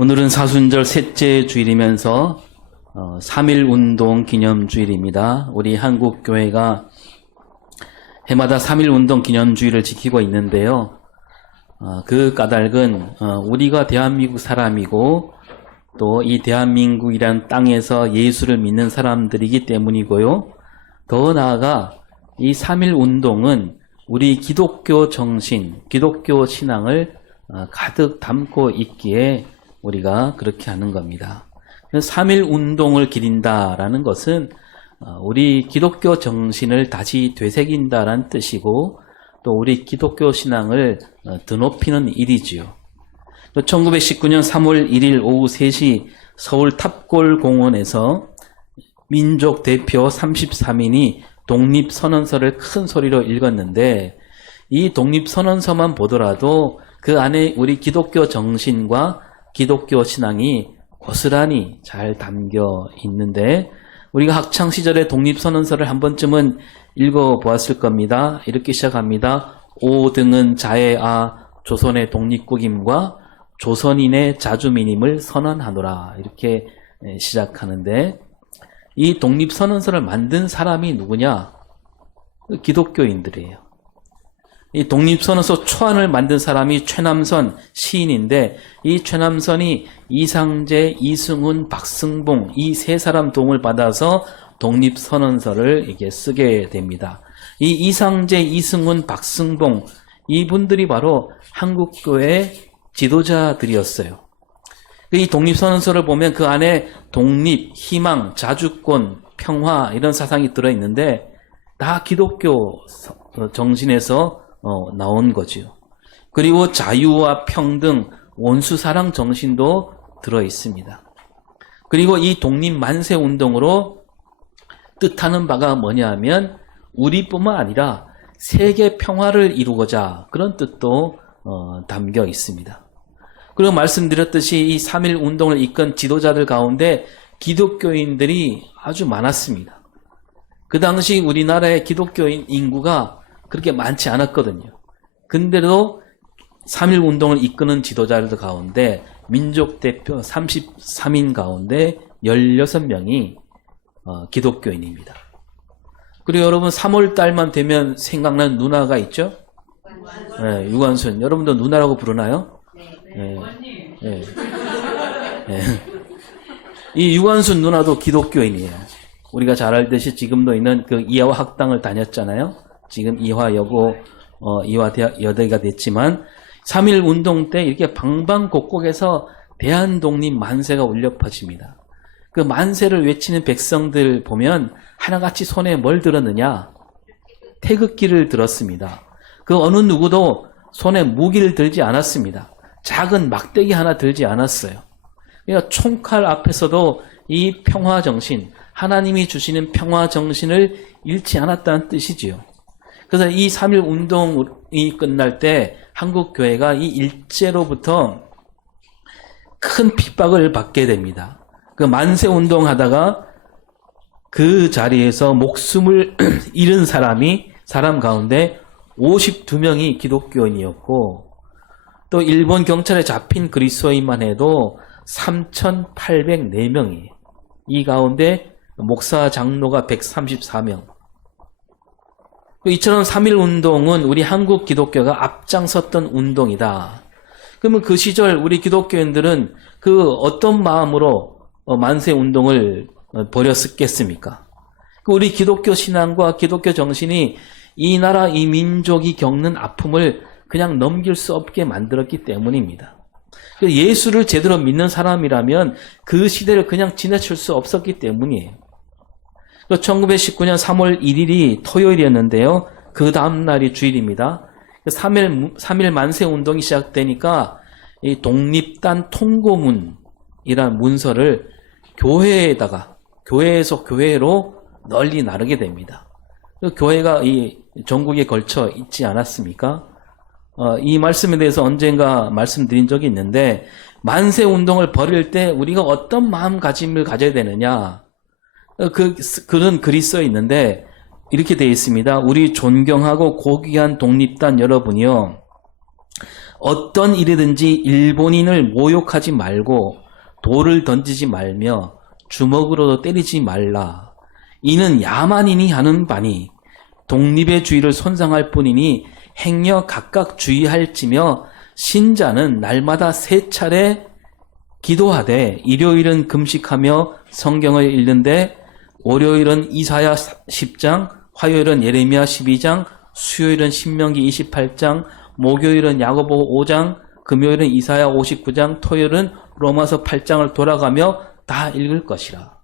오늘은 사순절 셋째 주일이면서 3.1운동 기념주일입니다. 우리 한국교회가 해마다 3.1운동 기념주일을 지키고 있는데요. 그 까닭은 우리가 대한민국 사람이고 또 이 대한민국이란 땅에서 예수를 믿는 사람들이기 때문이고요. 더 나아가 이 3.1운동은 우리 기독교 정신, 기독교 신앙을 가득 담고 있기에 우리가 그렇게 하는 겁니다. 3.1운동을 기린다라는 것은 우리 기독교 정신을 다시 되새긴다라는 뜻이고 또 우리 기독교 신앙을 드높이는 일이지요. 1919년 3월 1일 오후 3시 서울 탑골공원에서 민족 대표 33인이 독립선언서를 큰 소리로 읽었는데 이 독립선언서만 보더라도 그 안에 우리 기독교 정신과 기독교 신앙이 고스란히 잘 담겨 있는데 우리가 학창시절에 독립선언서를 한 번쯤은 읽어보았을 겁니다. 이렇게 시작합니다. 5등은 자애아 조선의 독립국임과 조선인의 자주민임을 선언하노라. 이렇게 시작하는데 이 독립선언서를 만든 사람이 누구냐? 기독교인들이에요. 이 독립선언서 초안을 만든 사람이 최남선 시인인데 이 최남선이 이상재, 이승훈, 박승봉 이 세 사람 도움을 받아서 독립선언서를 이게 쓰게 됩니다. 이 이상재, 이승훈, 박승봉 이분들이 바로 한국교회 지도자들이었어요. 이 독립선언서를 보면 그 안에 독립, 희망, 자주권, 평화 이런 사상이 들어있는데 다 기독교 정신에서 나온 거지요. 그리고 자유와 평등, 원수사랑 정신도 들어있습니다. 그리고 이 독립만세운동으로 뜻하는 바가 뭐냐 하면 우리뿐만 아니라 세계 평화를 이루고자 그런 뜻도 담겨 있습니다. 그리고 말씀드렸듯이 이 3.1운동을 이끈 지도자들 가운데 기독교인들이 아주 많았습니다. 그 당시 우리나라의 기독교인 인구가 그렇게 많지 않았거든요. 근데도 3.1운동을 이끄는 지도자들 가운데 민족대표 33인 가운데 16명이 기독교인입니다. 그리고 여러분 3월달만 되면 생각나는 누나가 있죠? 네, 유관순. 여러분도 누나라고 부르나요? 네. 네. 네. 이 유관순 누나도 기독교인이에요. 우리가 잘 알듯이 지금도 있는 그 이화 학당을 다녔잖아요. 지금 이화 여고, 이화 여대가 됐지만 3.1운동 때 이렇게 방방곡곡에서 대한독립 만세가 울려 퍼집니다. 그 만세를 외치는 백성들 보면 하나같이 손에 뭘 들었느냐? 태극기를 들었습니다. 그 어느 누구도 손에 무기를 들지 않았습니다. 작은 막대기 하나 들지 않았어요. 그러니까 총칼 앞에서도 이 평화정신, 하나님이 주시는 평화정신을 잃지 않았다는 뜻이지요. 그래서 이 3.1운동이 끝날 때 한국교회가 이 일제로부터 큰 핍박을 받게 됩니다. 그 만세운동 하다가 그 자리에서 목숨을 잃은 사람 가운데 52명이 기독교인이었고 또 일본 경찰에 잡힌 그리스도인만 해도 3,804명이에요. 이 가운데 목사 장로가 134명. 이처럼 3.1운동은 우리 한국 기독교가 앞장섰던 운동이다. 그러면 그 시절 우리 기독교인들은 그 어떤 마음으로 만세운동을 벌였겠습니까? 우리 기독교 신앙과 기독교 정신이 이 나라, 이 민족이 겪는 아픔을 그냥 넘길 수 없게 만들었기 때문입니다. 예수를 제대로 믿는 사람이라면 그 시대를 그냥 지나칠 수 없었기 때문이에요. 1919년 3월 1일이 토요일이었는데요. 그 다음 날이 주일입니다. 3.1 만세운동이 시작되니까 이 독립단 통고문이라는 문서를 교회에서 교회로 널리 나르게 됩니다. 교회가 이 전국에 걸쳐 있지 않았습니까? 이 말씀에 대해서 언젠가 말씀드린 적이 있는데 만세운동을 벌일 때 우리가 어떤 마음가짐을 가져야 되느냐 그런 글이 써 있는데 이렇게 되어 있습니다. 우리 존경하고 고귀한 독립단 여러분이요 어떤 일이든지 일본인을 모욕하지 말고 돌을 던지지 말며 주먹으로도 때리지 말라. 이는 야만인이 하는 바니 독립의 주의를 손상할 뿐이니 행여 각각 주의할지며 신자는 날마다 3차례 기도하되 일요일은 금식하며 성경을 읽는데 월요일은 이사야 10장, 화요일은 예레미야 12장, 수요일은 신명기 28장, 목요일은 야고보 5장, 금요일은 이사야 59장, 토요일은 로마서 8장을 돌아가며 다 읽을 것이라.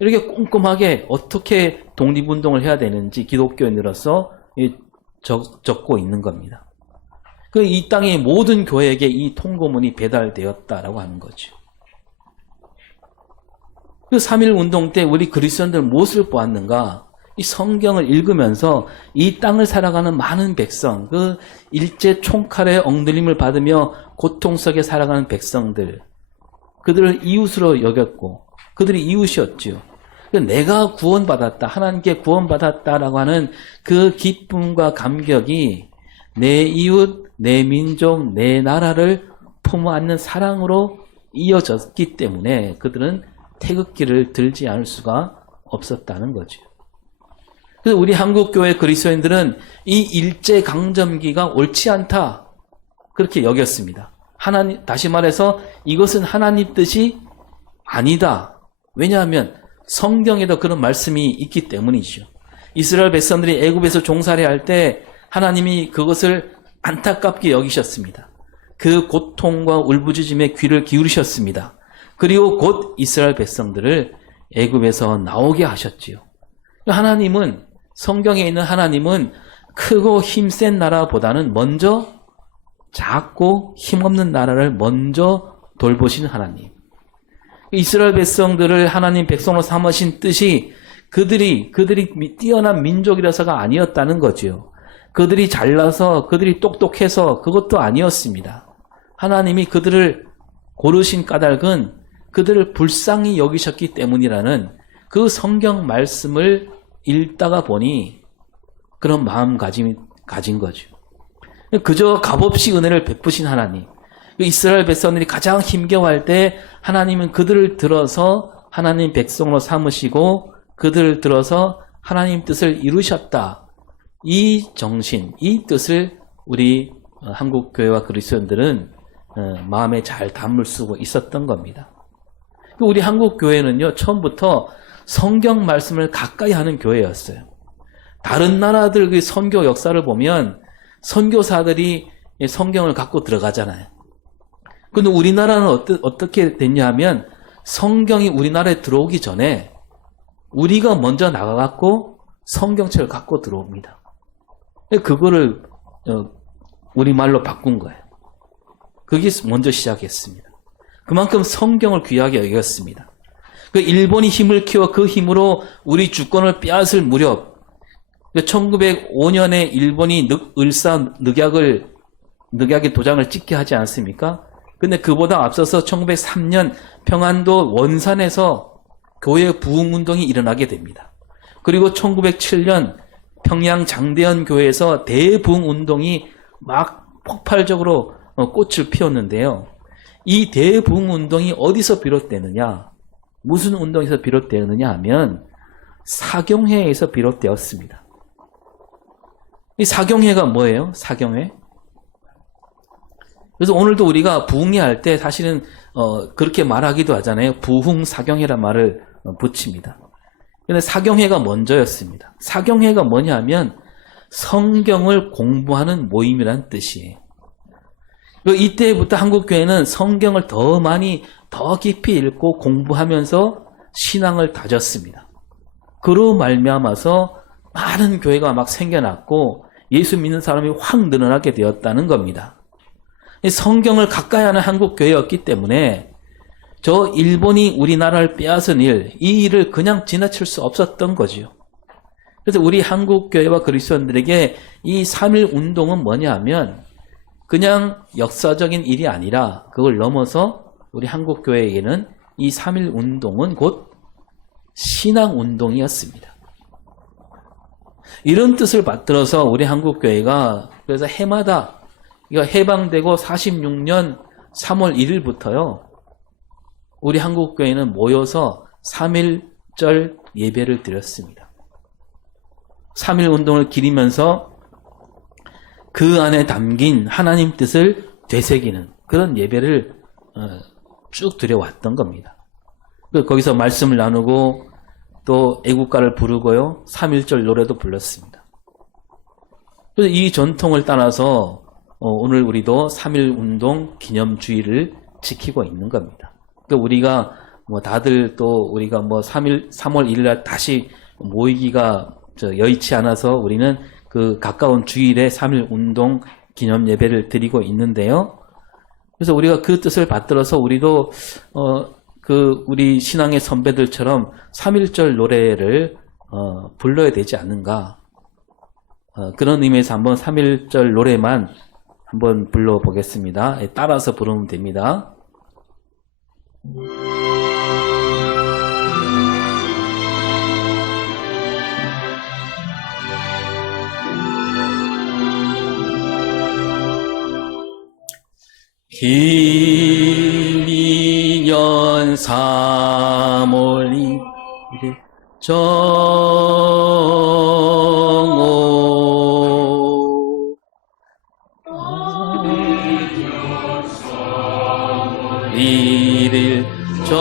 이렇게 꼼꼼하게 어떻게 독립운동을 해야 되는지 기독교인으로서 적고 있는 겁니다. 이 땅의 모든 교회에게 이 통고문이 배달되었다라고 하는 거죠. 그 3.1 운동 때 우리 그리스도인들 무엇을 보았는가? 이 성경을 읽으면서 이 땅을 살아가는 많은 백성, 그 일제 총칼의 억눌림을 받으며 고통 속에 살아가는 백성들, 그들을 이웃으로 여겼고 그들이 이웃이었죠. 내가 구원받았다, 하나님께 구원받았다라고 하는 그 기쁨과 감격이 내 이웃, 내 민족, 내 나라를 품어안는 사랑으로 이어졌기 때문에 그들은 태극기를 들지 않을 수가 없었다는 거죠. 그래서 우리 한국교회 그리스도인들은 이 일제강점기가 옳지 않다, 그렇게 여겼습니다. 다시 말해서 이것은 하나님 뜻이 아니다. 왜냐하면 성경에도 그런 말씀이 있기 때문이죠. 이스라엘 백성들이 애굽에서 종살이 할 때 하나님이 그것을 안타깝게 여기셨습니다. 그 고통과 울부짖음에 귀를 기울이셨습니다. 그리고 곧 이스라엘 백성들을 애굽에서 나오게 하셨지요. 하나님은, 성경에 있는 하나님은 크고 힘센 나라보다는 먼저 작고 힘없는 나라를 먼저 돌보신 하나님. 이스라엘 백성들을 하나님 백성으로 삼으신 뜻이 그들이 뛰어난 민족이라서가 아니었다는 거지요. 그들이 잘나서, 그들이 똑똑해서 그것도 아니었습니다. 하나님이 그들을 고르신 까닭은 그들을 불쌍히 여기셨기 때문이라는 그 성경 말씀을 읽다가 보니 그런 마음가짐이 가진 거죠. 그저 값없이 은혜를 베푸신 하나님. 이스라엘 백성들이 가장 힘겨워할 때 하나님은 그들을 들어서 하나님 백성으로 삼으시고 그들을 들어서 하나님 뜻을 이루셨다. 이 정신, 이 뜻을 우리 한국교회와 그리스도인들은 마음에 잘 담을 수 있었던 겁니다. 우리 한국교회는요, 처음부터 성경 말씀을 가까이 하는 교회였어요. 다른 나라들 그 선교 역사를 보면 선교사들이 성경을 갖고 들어가잖아요. 근데 우리나라는 어떻게 됐냐 하면 성경이 우리나라에 들어오기 전에 우리가 먼저 나가갖고 성경책을 갖고 들어옵니다. 그거를 우리말로 바꾼 거예요. 그게 먼저 시작했습니다. 그만큼 성경을 귀하게 여겼습니다. 그 일본이 힘을 키워 그 힘으로 우리 주권을 빼앗을 무렵 1905년에 일본이 늑약의 도장을 찍게 하지 않습니까? 근데 그보다 앞서서 1903년 평안도 원산에서 교회 부흥운동이 일어나게 됩니다. 그리고 1907년 평양 장대현 교회에서 대부흥운동이 막 폭발적으로 꽃을 피웠는데요. 이 대부흥운동이 어디서 비롯되느냐? 무슨 운동에서 비롯되느냐 하면 사경회에서 비롯되었습니다. 이 사경회가 뭐예요? 사경회? 그래서 오늘도 우리가 부흥회 할 때 사실은 그렇게 말하기도 하잖아요. 부흥사경회란 말을 붙입니다. 근데 사경회가 먼저였습니다. 사경회가 뭐냐면 성경을 공부하는 모임이라는 뜻이에요. 이때부터 한국교회는 성경을 더 많이, 더 깊이 읽고 공부하면서 신앙을 다졌습니다. 그로 말미암아서 많은 교회가 막 생겨났고 예수 믿는 사람이 확 늘어나게 되었다는 겁니다. 성경을 가까이 하는 한국교회였기 때문에 저 일본이 우리나라를 빼앗은 이 일을 그냥 지나칠 수 없었던 거죠. 그래서 우리 한국교회와 그리스도인들에게 이 3.1 운동은 뭐냐 하면 그냥 역사적인 일이 아니라 그걸 넘어서 우리 한국교회에게는 이 3.1 운동은 곧 신앙운동이었습니다. 이런 뜻을 받들어서 우리 한국교회가 그래서 해마다 이거 해방되고 46년 3월 1일부터요. 우리 한국교회는 모여서 3.1절 예배를 드렸습니다. 3.1 운동을 기리면서 그 안에 담긴 하나님 뜻을 되새기는 그런 예배를 쭉 드려왔던 겁니다. 거기서 말씀을 나누고 또 애국가를 부르고요. 3.1절 노래도 불렀습니다. 그래서 이 전통을 따라서 오늘 우리도 3.1 운동 기념주의를 지키고 있는 겁니다. 그러니까 우리가 다들 또 우리가 3월 1일날 다시 모이기가 여의치 않아서 우리는 그 가까운 주일에 3.1 운동 기념 예배를 드리고 있는데요. 그래서 우리가 그 뜻을 받들어서 우리도 우리 신앙의 선배들처럼 3.1절 노래를 불러야 되지 않는가. 그런 의미에서 한번 3.1절 노래만 한번 불러보겠습니다. 따라서 부르면 됩니다. 김인년 3월 1일 정오 1일 정오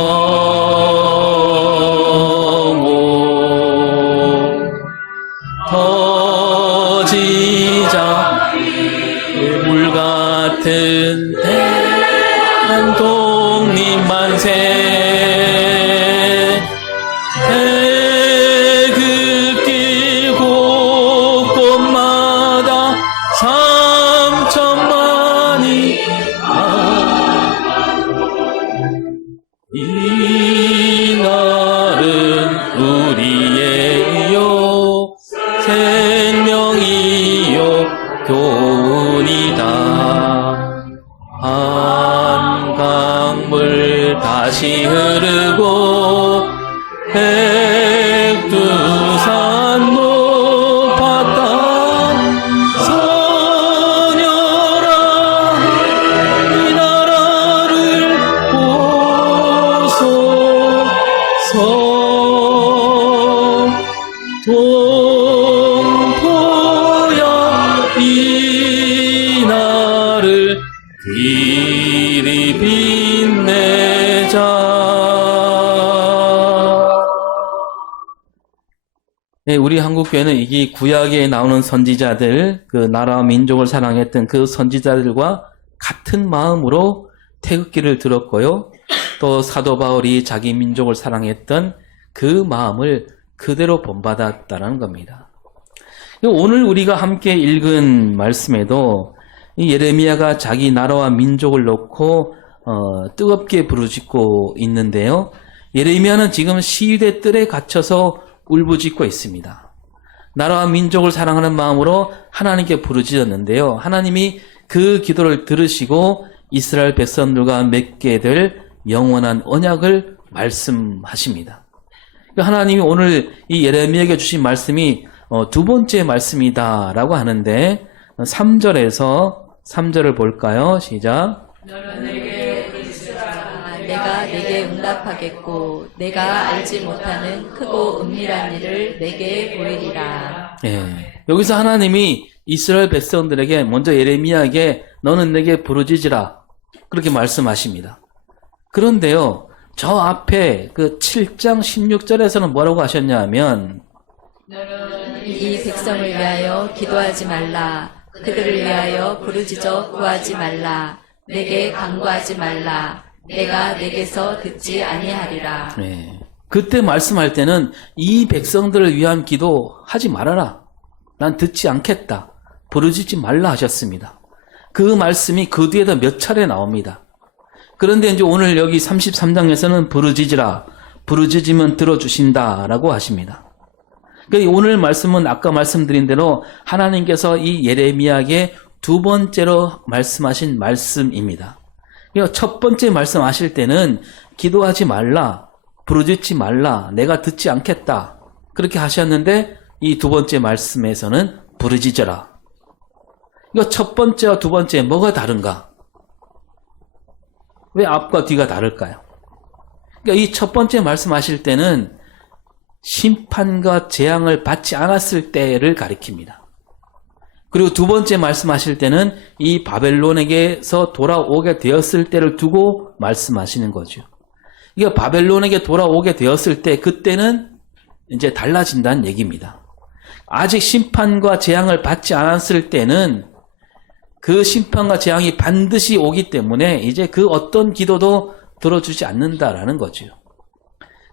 터지자 물같은 독립만세 태극기 곳곳마다 3천만이 이날은 우리의요 생명이요 교훈이다. 한강물 다시 흐르고 백두산 높았다. 선열아 이 나라를 보소서. 동포야 이 나를 길이 빛내자. 네, 우리 한국교회는 이게 구약에 나오는 선지자들, 그 나라와 민족을 사랑했던 그 선지자들과 같은 마음으로 태극기를 들었고요. 또 사도 바울이 자기 민족을 사랑했던 그 마음을 그대로 본받았다는 겁니다. 오늘 우리가 함께 읽은 말씀에도 이 예레미야가 자기 나라와 민족을 놓고 뜨겁게 부르짖고 있는데요. 예레미야는 지금 시위대 뜰에 갇혀서 울부짖고 있습니다. 나라와 민족을 사랑하는 마음으로 하나님께 부르짖었는데요. 하나님이 그 기도를 들으시고 이스라엘 백성들과 맺게 될 영원한 언약을 말씀하십니다. 하나님이 오늘 이 예레미야에게 주신 말씀이 두 번째 말씀이다라고 하는데 3절을 볼까요? 시작. 너는 내게 부르짖으라. 내가 내게 응답하겠고 내가 알지 못하는 크고 은밀한 일을 내게 보이리라. 여기서 하나님이 이스라엘 백성들에게 먼저 예레미야에게 너는 내게 부르짖으라 그렇게 말씀하십니다. 그런데요, 저 앞에 그 7장 16절에서는 뭐라고 하셨냐면 너는 이 백성을 위하여 기도하지 말라. 그들을 위하여 부르짖어 구하지 말라. 내게 간구하지 말라. 내가 내게서 듣지 아니하리라. 그때 말씀할 때는 이 백성들을 위한 기도하지 말아라. 난 듣지 않겠다. 부르짖지 말라 하셨습니다. 그 말씀이 그 뒤에도 몇 차례 나옵니다. 그런데 이제 오늘 여기 33장에서는 부르짖으라. 부르짖으면 들어주신다라고 하십니다. 그러니까 오늘 말씀은 아까 말씀드린 대로 하나님께서 이 예레미야에게 두 번째로 말씀하신 말씀입니다. 그러니까 첫 번째 말씀하실 때는 기도하지 말라, 부르짖지 말라, 내가 듣지 않겠다 그렇게 하셨는데 이 두 번째 말씀에서는 부르짖어라. 그러니까 첫 번째와 두 번째 뭐가 다른가? 왜 앞과 뒤가 다를까요? 그러니까 이 첫 번째 말씀하실 때는 심판과 재앙을 받지 않았을 때를 가리킵니다. 그리고 두 번째 말씀하실 때는 이 바벨론에게서 돌아오게 되었을 때를 두고 말씀하시는 거죠. 그러니까 바벨론에게 돌아오게 되었을 때 그때는 이제 달라진다는 얘기입니다. 아직 심판과 재앙을 받지 않았을 때는 그 심판과 재앙이 반드시 오기 때문에 이제 그 어떤 기도도 들어주지 않는다라는 거죠.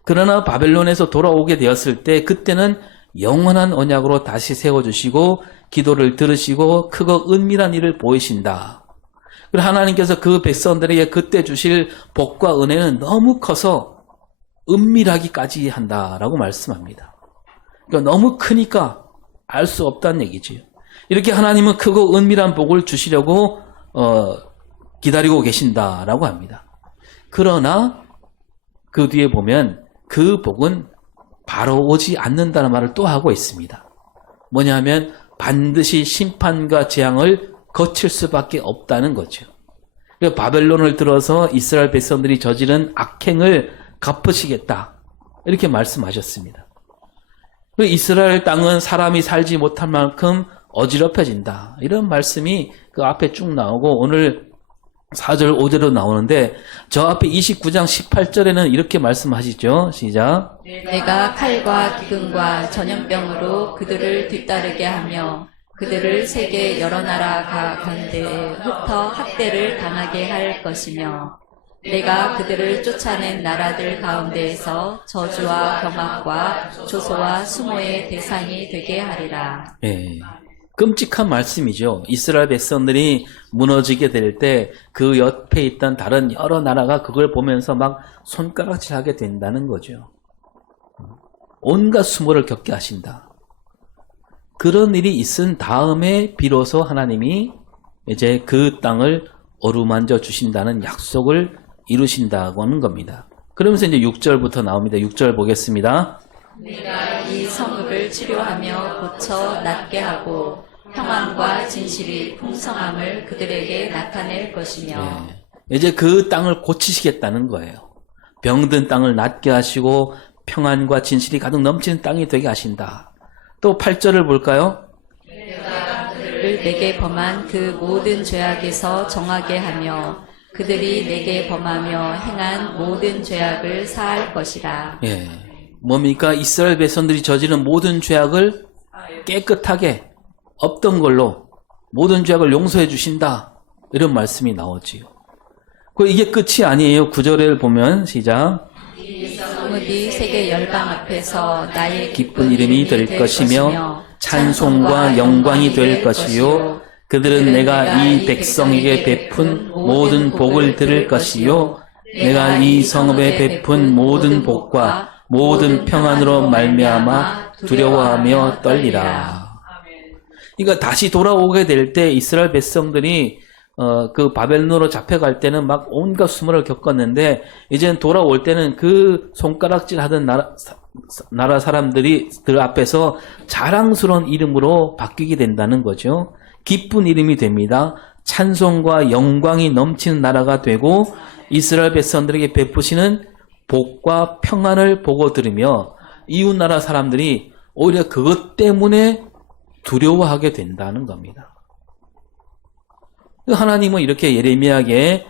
그러나 바벨론에서 돌아오게 되었을 때 그때는 영원한 언약으로 다시 세워주시고 기도를 들으시고 크고 은밀한 일을 보이신다. 그리고 하나님께서 그 백성들에게 그때 주실 복과 은혜는 너무 커서 은밀하기까지 한다라고 말씀합니다. 그러니까 너무 크니까 알 수 없다는 얘기지요. 이렇게 하나님은 크고 은밀한 복을 주시려고 기다리고 계신다라고 합니다. 그러나 그 뒤에 보면 그 복은 바로 오지 않는다는 말을 또 하고 있습니다. 뭐냐면 반드시 심판과 재앙을 거칠 수밖에 없다는 거죠. 바벨론을 들어서 이스라엘 백성들이 저지른 악행을 갚으시겠다 이렇게 말씀하셨습니다. 이스라엘 땅은 사람이 살지 못할 만큼 어지럽혀진다. 이런 말씀이 그 앞에 쭉 나오고 오늘 4절 5절로 나오는데 저 앞에 29장 18절에는 이렇게 말씀하시죠. 시작. 내가 칼과 기근과 전염병으로 그들을 뒤따르게 하며 그들을 세계 여러 나라가 가운데에 흩어 학대를 당하게 할 것이며 내가 그들을 쫓아낸 나라들 가운데에서 저주와 경악과 조소와 수모의 대상이 되게 하리라. 예, 끔찍한 말씀이죠. 이스라엘 백성들이 무너지게 될 때 그 옆에 있던 다른 여러 나라가 그걸 보면서 막 손가락질하게 된다는 거죠. 온갖 수모를 겪게 하신다. 그런 일이 있은 다음에 비로소 하나님이 이제 그 땅을 어루만져 주신다는 약속을 이루신다고 하는 겁니다. 그러면서 이제 6절부터 나옵니다. 6절 보겠습니다. 내가 이 성읍을 치료하며 고쳐 낫게 하고 평안과 진실이 풍성함을 그들에게 나타낼 것이며 이제 그 땅을 고치시겠다는 거예요. 병든 땅을 낫게 하시고 평안과 진실이 가득 넘치는 땅이 되게 하신다. 또 8절을 볼까요? 내가 그들을 내게 범한 그 모든 죄악에서 정하게 하며 그들이 내게 범하며 행한 모든 죄악을 사할 것이라. 예, 뭡니까? 이스라엘 백성들이 저지른 모든 죄악을 깨끗하게 없던 걸로 모든 죄악을 용서해 주신다. 이런 말씀이 나오지요. 이게 끝이 아니에요. 9절을 보면 시작. 이 성읍이 세계 열방 앞에서 나의 기쁜 이름이 될 것이며 찬송과 영광이 될 것이요 그들은 내가 이 백성에게 베푼 모든 복을 들을 것이요 내가 이 성읍에 베푼 모든 복과 모든 평안으로 말미암아 두려워하며 떨리라. 그러니까 다시 돌아오게 될 때 이스라엘 백성들이 그 바벨론으로 잡혀갈 때는 막 온갖 수모를 겪었는데 이제는 돌아올 때는 그 손가락질 하던 나라 사람들 앞에서 자랑스러운 이름으로 바뀌게 된다는 거죠. 기쁜 이름이 됩니다. 찬송과 영광이 넘치는 나라가 되고 이스라엘 백성들에게 베푸시는 복과 평안을 보고 들으며 이웃 나라 사람들이 오히려 그것 때문에 두려워하게 된다는 겁니다. 하나님은 이렇게 예레미야에게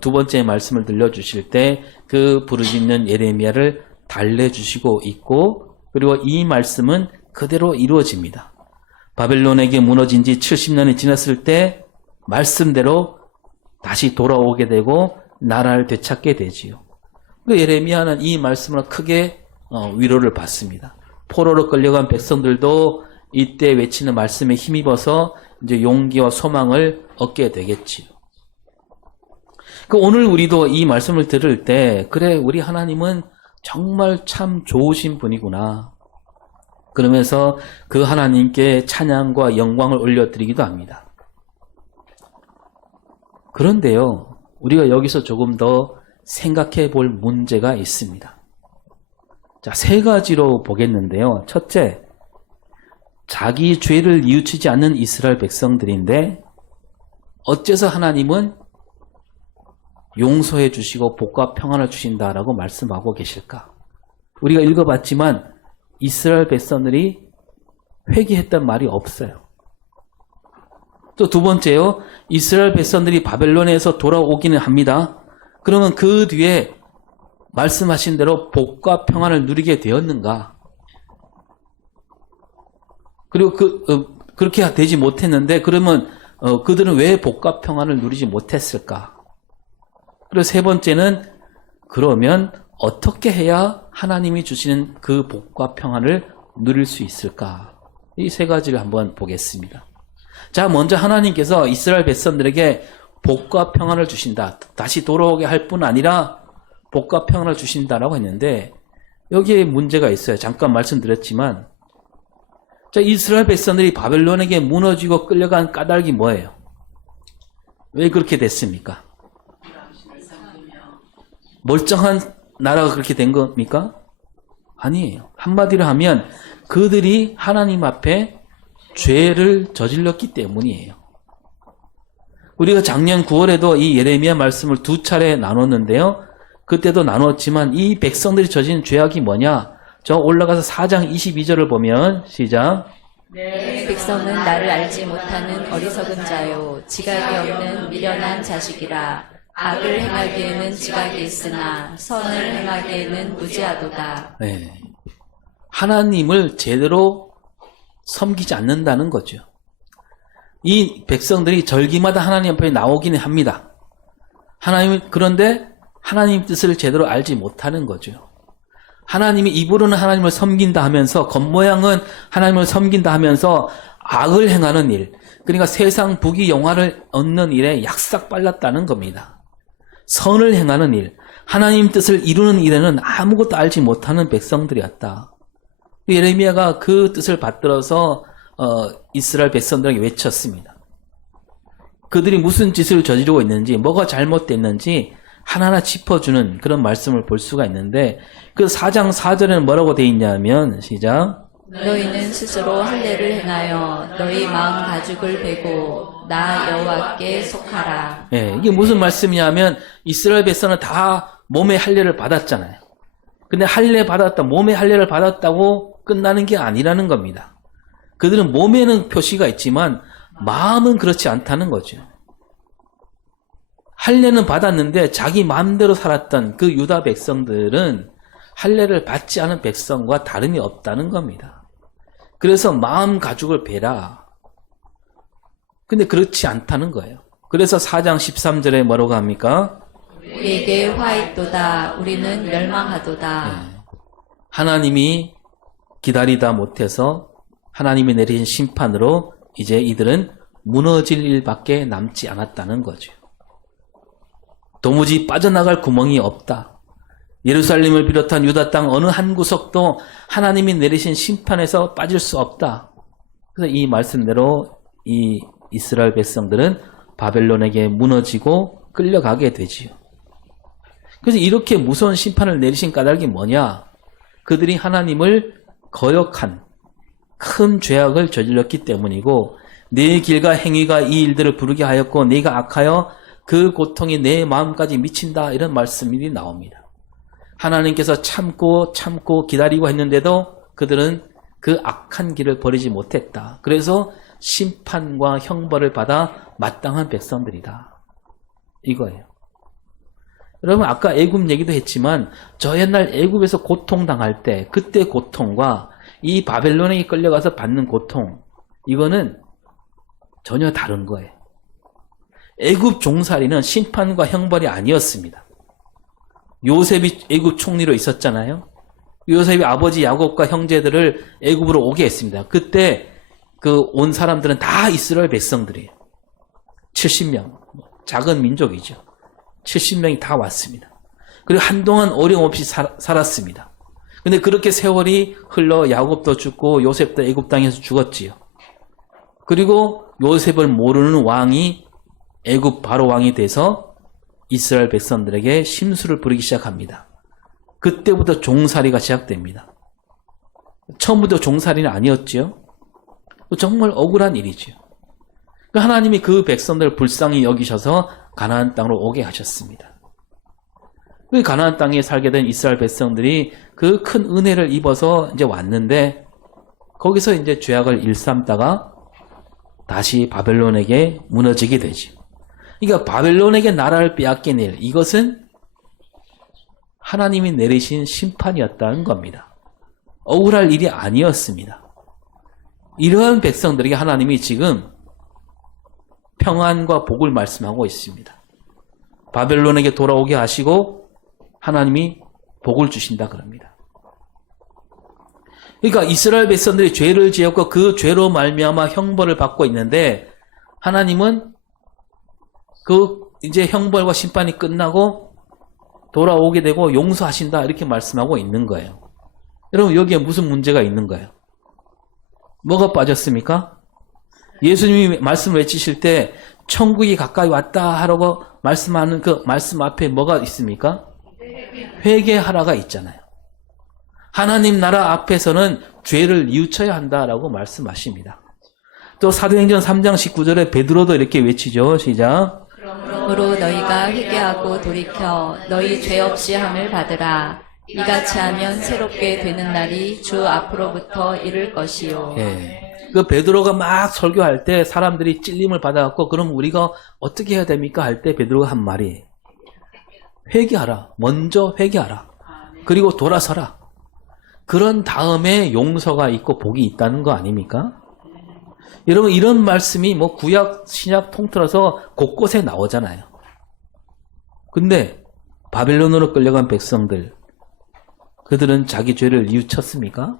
두 번째 말씀을 들려주실 때 그 부르짖는 예레미야를 달래주시고 있고 그리고 이 말씀은 그대로 이루어집니다. 바벨론에게 무너진 지 70년이 지났을 때 말씀대로 다시 돌아오게 되고 나라를 되찾게 되지요. 예레미야는 이 말씀으로 크게 위로를 받습니다. 포로로 끌려간 백성들도 이때 외치는 말씀에 힘입어서 이제 용기와 소망을 얻게 되겠지요. 오늘 우리도 이 말씀을 들을 때 그래 우리 하나님은 정말 참 좋으신 분이구나. 그러면서 그 하나님께 찬양과 영광을 올려드리기도 합니다. 그런데요, 우리가 여기서 조금 더 생각해 볼 문제가 있습니다. 자, 세 가지로 보겠는데요. 첫째, 자기 죄를 뉘우치지 않는 이스라엘 백성들인데 어째서 하나님은 용서해 주시고 복과 평안을 주신다라고 말씀하고 계실까? 우리가 읽어봤지만 이스라엘 백성들이 회개했단 말이 없어요. 또 두 번째요. 이스라엘 백성들이 바벨론에서 돌아오기는 합니다. 그러면 그 뒤에 말씀하신 대로 복과 평안을 누리게 되었는가? 그리고 그렇게 되지 못했는데 그러면 그들은 왜 복과 평안을 누리지 못했을까? 그리고 세 번째는 그러면 어떻게 해야 하나님이 주시는 그 복과 평안을 누릴 수 있을까? 이 세 가지를 한번 보겠습니다. 자, 먼저 하나님께서 이스라엘 백성들에게 복과 평안을 주신다. 다시 돌아오게 할 뿐 아니라 복과 평안을 주신다라고 했는데 여기에 문제가 있어요. 잠깐 말씀드렸지만 자, 이스라엘 백성들이 바벨론에게 무너지고 끌려간 까닭이 뭐예요? 왜 그렇게 됐습니까? 멀쩡한 나라가 그렇게 된 겁니까? 아니에요. 한마디로 하면 그들이 하나님 앞에 죄를 저질렀기 때문이에요. 우리가 작년 9월에도 이 예레미야 말씀을 두 차례 나눴는데요. 그때도 나눴지만 이 백성들이 저지른 죄악이 뭐냐? 저 올라가서 4장 22절을 보면 시작. 내 백성은 나를 알지 못하는 어리석은 자요 지각이 없는 미련한 자식이라. 악을 행하기에는 지각이 있으나 선을 행하기에는 무지하도다. 네. 하나님을 제대로 섬기지 않는다는 거죠. 이 백성들이 절기마다 하나님 앞에 나오기는 합니다. 그런데 하나님 뜻을 제대로 알지 못하는 거죠. 하나님이 입으로는 하나님을 섬긴다 하면서 겉모양은 하나님을 섬긴다 하면서 악을 행하는 일, 그러니까 세상 부귀 영화를 얻는 일에 약삭 빨랐다는 겁니다. 선을 행하는 일, 하나님 뜻을 이루는 일에는 아무것도 알지 못하는 백성들이었다. 예레미야가 그 뜻을 받들어서 이스라엘 백성들에게 외쳤습니다. 그들이 무슨 짓을 저지르고 있는지, 뭐가 잘못됐는지 하나하나 짚어주는 그런 말씀을 볼 수가 있는데 그 4장 4절에는 뭐라고 되어 있냐면 시작. 너희는 스스로 할례를 행하여 너희 마음 가죽을 베고 나 여호와께 속하라. 예, 이게 무슨 말씀이냐면 이스라엘 백성은 다 몸의 할례를 받았잖아요. 근데 할례 받았다, 몸의 할례를 받았다고 끝나는 게 아니라는 겁니다. 그들은 몸에는 표시가 있지만 마음은 그렇지 않다는 거죠. 할례는 받았는데 자기 마음대로 살았던 그 유다 백성들은 할례를 받지 않은 백성과 다름이 없다는 겁니다. 그래서 마음 가죽을 베라. 근데 그렇지 않다는 거예요. 그래서 4장 13절에 뭐라고 합니까? 우리에게 화 있도다. 우리는 멸망하도다. 네. 하나님이 기다리다 못해서 하나님이 내린 심판으로 이제 이들은 무너질 일밖에 남지 않았다는 거죠. 도무지 빠져나갈 구멍이 없다. 예루살렘을 비롯한 유다 땅 어느 한 구석도 하나님이 내리신 심판에서 빠질 수 없다. 그래서 이 말씀대로 이 이스라엘 백성들은 바벨론에게 무너지고 끌려가게 되지요. 그래서 이렇게 무서운 심판을 내리신 까닭이 뭐냐? 그들이 하나님을 거역한 큰 죄악을 저질렀기 때문이고 내 길과 행위가 이 일들을 부르게 하였고 내가 악하여 그 고통이 내 마음까지 미친다 이런 말씀이 나옵니다. 하나님께서 참고 기다리고 했는데도 그들은 그 악한 길을 버리지 못했다. 그래서 심판과 형벌을 받아 마땅한 백성들이다. 이거예요. 여러분 아까 애굽 얘기도 했지만 저 옛날 애굽에서 고통당할 때 그때 고통과 이 바벨론에 끌려가서 받는 고통 이거는 전혀 다른 거예요. 애굽 종살이는 심판과 형벌이 아니었습니다. 요셉이 애굽 총리로 있었잖아요. 요셉이 아버지 야곱과 형제들을 애굽으로 오게 했습니다. 그때 그 온 사람들은 다 이스라엘 백성들이에요. 70명. 작은 민족이죠. 70명이 다 왔습니다. 그리고 한동안 어려움없이 살았습니다. 근데 그렇게 세월이 흘러 야곱도 죽고 요셉도 애굽 땅에서 죽었지요. 그리고 요셉을 모르는 왕이 애굽 바로 왕이 돼서 이스라엘 백성들에게 심술을 부리기 시작합니다. 그때부터 종살이가 시작됩니다. 처음부터 종살이는 아니었지요. 정말 억울한 일이지요. 하나님이 그 백성들을 불쌍히 여기셔서 가나안 땅으로 오게 하셨습니다. 그 가나안 땅에 살게 된 이스라엘 백성들이 그 큰 은혜를 입어서 이제 왔는데 거기서 이제 죄악을 일삼다가 다시 바벨론에게 무너지게 되죠. 그러니까 바벨론에게 나라를 빼앗긴 일, 이것은 하나님이 내리신 심판이었다는 겁니다. 억울할 일이 아니었습니다. 이러한 백성들에게 하나님이 지금 평안과 복을 말씀하고 있습니다. 바벨론에게 돌아오게 하시고 하나님이 복을 주신다 그럽니다. 그러니까 이스라엘 백성들이 죄를 지었고 그 죄로 말미암아 형벌을 받고 있는데 하나님은 그 이제 형벌과 심판이 끝나고 돌아오게 되고 용서하신다 이렇게 말씀하고 있는 거예요. 여러분 여기에 무슨 문제가 있는 거예요? 뭐가 빠졌습니까? 예수님이 말씀 외치실 때 천국이 가까이 왔다 하라고 말씀하는 그 말씀 앞에 뭐가 있습니까? 회개하라가 있잖아요. 하나님 나라 앞에서는 죄를 뉘우쳐야 한다라고 말씀하십니다. 또 사도행전 3장 19절에 베드로도 이렇게 외치죠. 시작. 그러므로 너희가 회개하고 돌이켜 너희 죄 없이 함을 받으라. 이같이 하면 새롭게 되는 날이 주 앞으로부터 이를 것이요. 예. 그 베드로가 막 설교할 때 사람들이 찔림을 받아갖고 그럼 우리가 어떻게 해야 됩니까? 할 때 베드로가 한 말이 회개하라. 먼저 회개하라. 그리고 돌아서라. 그런 다음에 용서가 있고 복이 있다는 거 아닙니까? 여러분 이런 말씀이 뭐 구약, 신약 통틀어서 곳곳에 나오잖아요. 근데 바벨론으로 끌려간 백성들 그들은 자기 죄를 뉘우쳤습니까?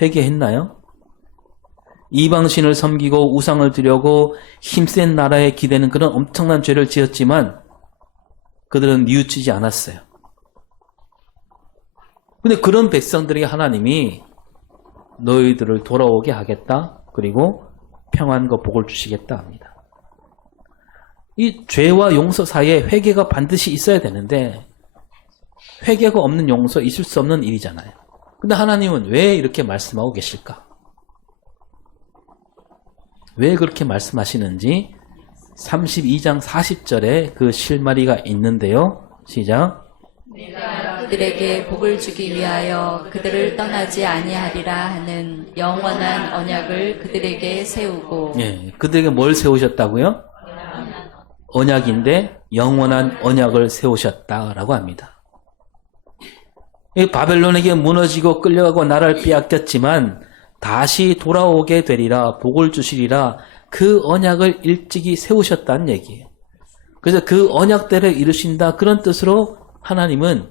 회개했나요? 이방신을 섬기고 우상을 드려고 힘센 나라에 기대는 그런 엄청난 죄를 지었지만 그들은 뉘우치지 않았어요. 근데 그런 백성들에게 하나님이 너희들을 돌아오게 하겠다. 그리고 평안과 복을 주시겠다 합니다. 이 죄와 용서 사이에 회개가 반드시 있어야 되는데 회개가 없는 용서 있을 수 없는 일이잖아요. 근데 하나님은 왜 이렇게 말씀하고 계실까? 왜 그렇게 말씀하시는지 32장 40절에 그 실마리가 있는데요. 시작. 내가 그들에게 복을 주기 위하여 그들을 떠나지 아니하리라 하는 영원한 언약을 그들에게 세우고. 예, 그들에게 뭘 세우셨다고요? 언약인데 영원한 언약을 세우셨다라고 합니다. 바벨론에게 무너지고 끌려가고 나라를 빼앗겼지만 다시 돌아오게 되리라, 복을 주시리라, 그 언약을 일찍이 세우셨다는 얘기예요. 그래서 그 언약대로 이루신다, 그런 뜻으로 하나님은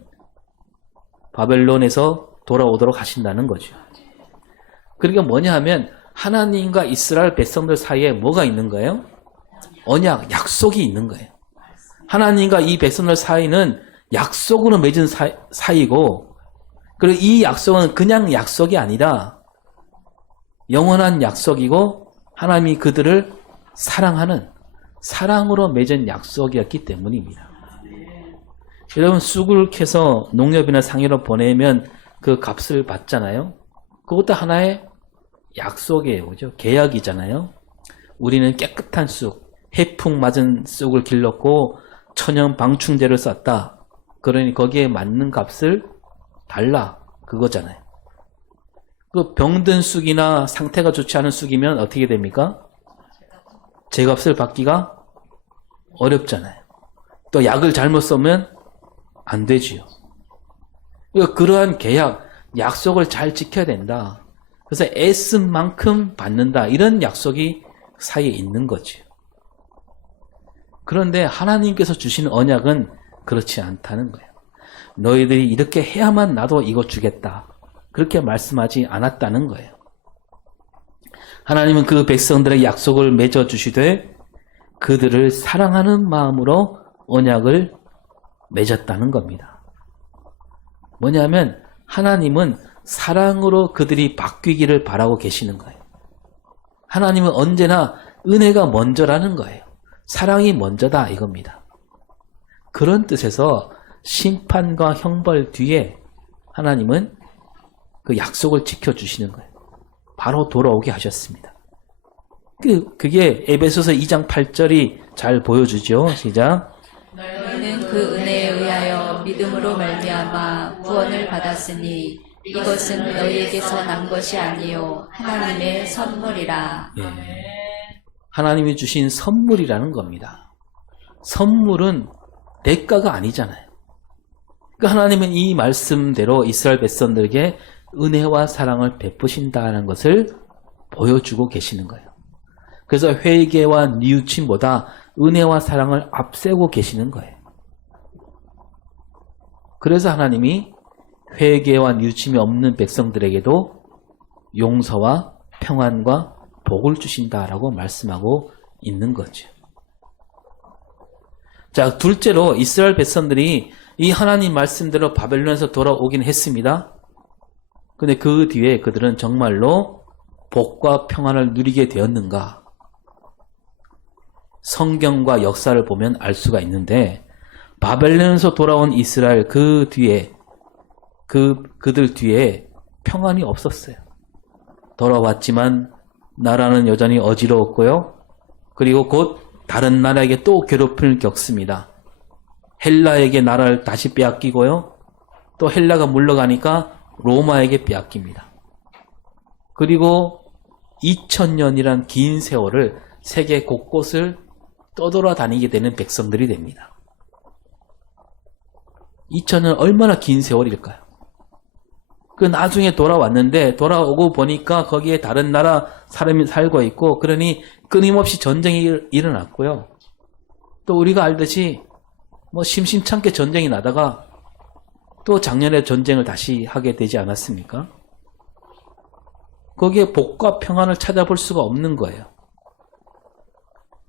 바벨론에서 돌아오도록 하신다는 거죠. 그러니까 뭐냐 하면 하나님과 이스라엘 백성들 사이에 뭐가 있는 거예요? 언약, 약속이 있는 거예요. 하나님과 이 백성들 사이는 약속으로 맺은 사이고, 그리고 이 약속은 그냥 약속이 아니라 영원한 약속이고 하나님이 그들을 사랑하는 사랑으로 맺은 약속이었기 때문입니다. 여러분 쑥을 캐서 농협이나 상인으로 보내면 그 값을 받잖아요. 그것도 하나의 약속이에요. 그죠? 계약이잖아요. 우리는 깨끗한 쑥, 해풍 맞은 쑥을 길렀고 천연 방충제를 썼다. 그러니 거기에 맞는 값을 달라. 그거잖아요. 그 병든 쑥이나 상태가 좋지 않은 쑥이면 어떻게 됩니까? 제값을 받기가 어렵잖아요. 또 약을 잘못 쓰면 안 되지요. 그러니까 그러한 계약, 약속을 잘 지켜야 된다. 그래서 애쓴 만큼 받는다. 이런 약속이 사이에 있는 거죠. 그런데 하나님께서 주신 언약은 그렇지 않다는 거예요. 너희들이 이렇게 해야만 나도 이거 주겠다. 그렇게 말씀하지 않았다는 거예요. 하나님은 그 백성들의 약속을 맺어주시되 그들을 사랑하는 마음으로 언약을 맺었다는 겁니다. 뭐냐면 하나님은 사랑으로 그들이 바뀌기를 바라고 계시는 거예요. 하나님은 언제나 은혜가 먼저라는 거예요. 사랑이 먼저다 이겁니다. 그런 뜻에서 심판과 형벌 뒤에 하나님은 그 약속을 지켜주시는 거예요. 바로 돌아오게 하셨습니다. 그게 에베소서 2장 8절이 잘 보여주죠. 시작. 너희는 그 은혜에 의하여 믿음으로 말미암아 구원을 받았으니 이것은 너희에게서 난 것이 아니요 하나님의 선물이라. 예. 하나님이 주신 선물이라는 겁니다. 선물은 대가가 아니잖아요. 그러니까 하나님은 이 말씀대로 이스라엘 백성들에게 은혜와 사랑을 베푸신다는 것을 보여주고 계시는 거예요. 그래서 회개와 뉘우침보다 은혜와 사랑을 앞세우고 계시는 거예요. 그래서 하나님이 회개와 뉘우침이 없는 백성들에게도 용서와 평안과 복을 주신다라고 말씀하고 있는 거죠. 자, 둘째로 이스라엘 백성들이 이 하나님 말씀대로 바벨론에서 돌아오긴 했습니다. 근데 그 뒤에 그들은 정말로 복과 평안을 누리게 되었는가? 성경과 역사를 보면 알 수가 있는데 바벨론에서 돌아온 이스라엘 그 뒤에 그들 뒤에 평안이 없었어요. 돌아왔지만 나라는 여전히 어지러웠고요. 그리고 곧 다른 나라에게 또 괴롭힘을 겪습니다. 헬라에게 나라를 다시 빼앗기고요. 또 헬라가 물러가니까 로마에게 빼앗깁니다. 그리고 2000년이란 긴 세월을 세계 곳곳을 떠돌아다니게 되는 백성들이 됩니다. 2000년 얼마나 긴 세월일까요? 그 나중에 돌아왔는데 돌아오고 보니까 거기에 다른 나라 사람이 살고 있고 그러니 끊임없이 전쟁이 일어났고요. 또 우리가 알듯이 뭐 심심찮게 전쟁이 나다가 또 작년에 전쟁을 다시 하게 되지 않았습니까? 거기에 복과 평안을 찾아볼 수가 없는 거예요.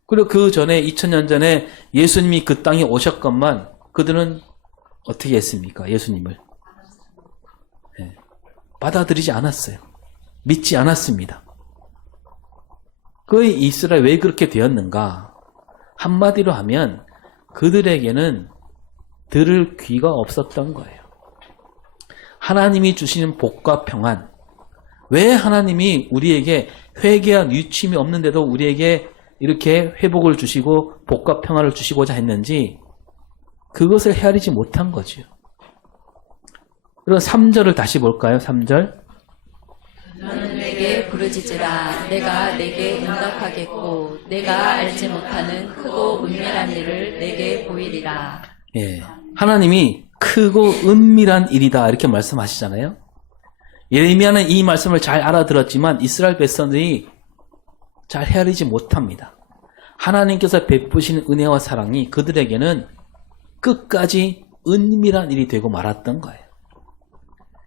그리고 그 전에 2000년 전에 예수님이 그 땅에 오셨건만 그들은 어떻게 했습니까? 예수님을 받아들이지 않았어요. 믿지 않았습니다. 그 이스라엘 왜 그렇게 되었는가? 한마디로 하면 그들에게는 들을 귀가 없었던 거예요. 하나님이 주시는 복과 평안, 왜 하나님이 우리에게 회개와 뉘우침이 없는데도 우리에게 이렇게 회복을 주시고 복과 평안을 주시고자 했는지 그것을 헤아리지 못한 거죠. 그럼 3절을 다시 볼까요? 3절. 너는 내게 부르짖으라. 내가 내게 응답하겠고 내가 알지 못하는 크고 은밀한 일을 내게 보이리라. 예, 하나님이 크고 은밀한 일이다 이렇게 말씀하시잖아요. 예레미야는 이 말씀을 잘 알아들었지만 이스라엘 백성들이 잘 헤아리지 못합니다. 하나님께서 베푸신 은혜와 사랑이 그들에게는 끝까지 은밀한 일이 되고 말았던 거예요.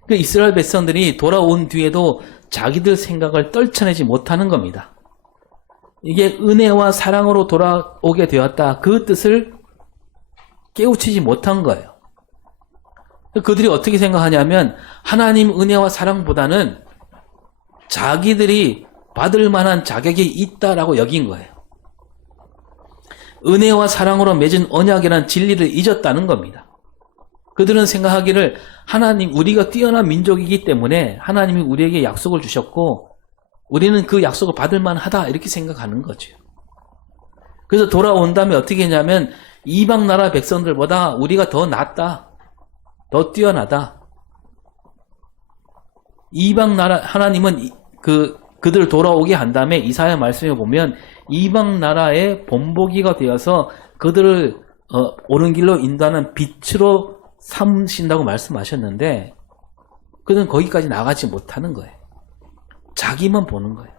그 이스라엘 백성들이 돌아온 뒤에도 자기들 생각을 떨쳐내지 못하는 겁니다. 이게 은혜와 사랑으로 돌아오게 되었다. 그 뜻을 깨우치지 못한 거예요. 그들이 어떻게 생각하냐면 하나님 은혜와 사랑보다는 자기들이 받을 만한 자격이 있다라고 여긴 거예요. 은혜와 사랑으로 맺은 언약이란 진리를 잊었다는 겁니다. 그들은 생각하기를 하나님, 우리가 뛰어난 민족이기 때문에 하나님이 우리에게 약속을 주셨고 우리는 그 약속을 받을 만하다 이렇게 생각하는 거죠. 그래서 돌아온 다음에 어떻게 했냐면 이방 나라 백성들보다 우리가 더 낫다. 더 뛰어나다. 이방 나라 하나님은 그들 돌아오게 한 다음에 이사야 말씀에 보면 이방 나라의 본보기가 되어서 그들을 옳은 길로 인도하는 빛으로 삼으신다고 말씀하셨는데 그들은 거기까지 나가지 못하는 거예요. 자기만 보는 거예요.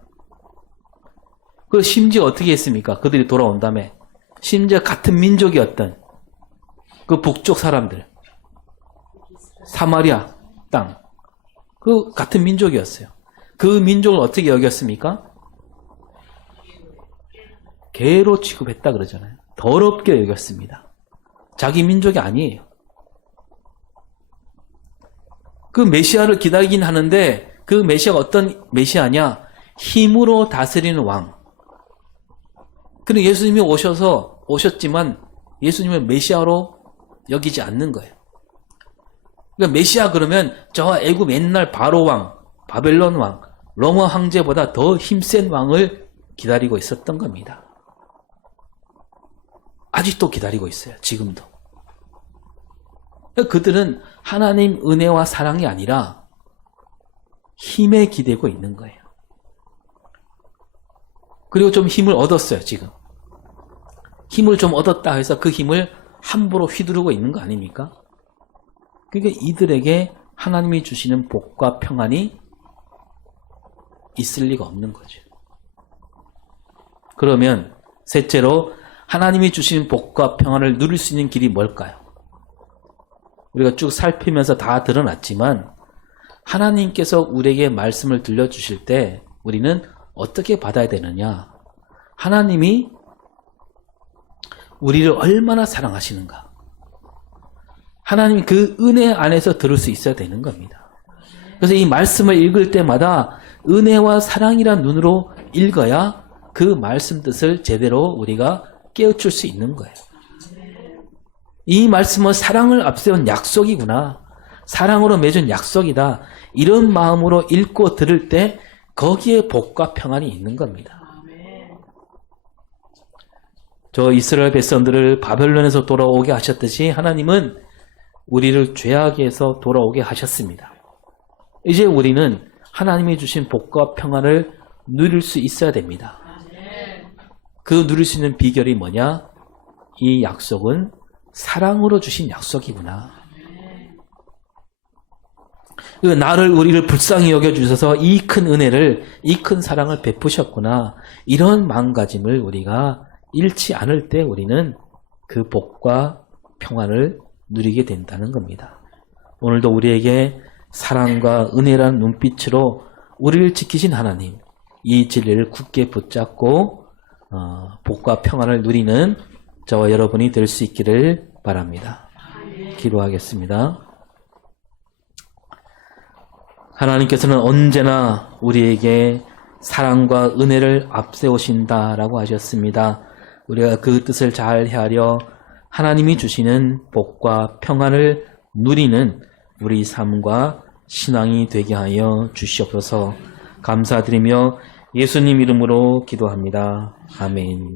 그리고 심지어 어떻게 했습니까? 그들이 돌아온 다음에 심지어 같은 민족이었던 그 북쪽 사람들 사마리아 땅 그 같은 민족이었어요. 그 민족을 어떻게 여겼습니까? 개로 취급했다 그러잖아요. 더럽게 여겼습니다. 자기 민족이 아니에요. 그 메시아를 기다리긴 하는데 그 메시아가 어떤 메시아냐? 힘으로 다스리는 왕. 그리고 예수님이 오셨지만 예수님을 메시아로 여기지 않는 거예요. 그러니까 메시아 그러면 저 애굽 옛날 바로 왕, 바벨론 왕, 로마 황제보다 더 힘센 왕을 기다리고 있었던 겁니다. 아직도 기다리고 있어요. 지금도. 그들은 하나님 은혜와 사랑이 아니라 힘에 기대고 있는 거예요. 그리고 좀 힘을 얻었어요, 지금. 힘을 좀 얻었다 해서 그 힘을 함부로 휘두르고 있는 거 아닙니까? 그러니까 이들에게 하나님이 주시는 복과 평안이 있을 리가 없는 거죠. 그러면 셋째로 하나님이 주시는 복과 평안을 누릴 수 있는 길이 뭘까요? 우리가 쭉 살피면서 다 드러났지만 하나님께서 우리에게 말씀을 들려주실 때 우리는 어떻게 받아야 되느냐? 하나님이 우리를 얼마나 사랑하시는가? 하나님이 그 은혜 안에서 들을 수 있어야 되는 겁니다. 그래서 이 말씀을 읽을 때마다 은혜와 사랑이란 눈으로 읽어야 그 말씀 뜻을 제대로 우리가 깨우칠 수 있는 거예요. 이 말씀은 사랑을 앞세운 약속이구나. 사랑으로 맺은 약속이다. 이런 마음으로 읽고 들을 때 거기에 복과 평안이 있는 겁니다. 저 이스라엘 백성들을 바벨론에서 돌아오게 하셨듯이 하나님은 우리를 죄악에서 돌아오게 하셨습니다. 이제 우리는 하나님이 주신 복과 평안을 누릴 수 있어야 됩니다. 그 누릴 수 있는 비결이 뭐냐? 이 약속은 사랑으로 주신 약속이구나. 나를 우리를 불쌍히 여겨주셔서 이 큰 은혜를, 이 큰 사랑을 베푸셨구나. 이런 마음가짐을 우리가 잃지 않을 때 우리는 그 복과 평안을 누리게 된다는 겁니다. 오늘도 우리에게 사랑과 은혜라는 눈빛으로 우리를 지키신 하나님, 이 진리를 굳게 붙잡고 복과 평안을 누리는 저와 여러분이 될 수 있기를 바랍니다. 기도하겠습니다. 하나님께서는 언제나 우리에게 사랑과 은혜를 앞세우신다라고 하셨습니다. 우리가 그 뜻을 잘 헤아려 하나님이 주시는 복과 평안을 누리는 우리 삶과 신앙이 되게 하여 주시옵소서. 감사드리며 예수님 이름으로 기도합니다. 아멘.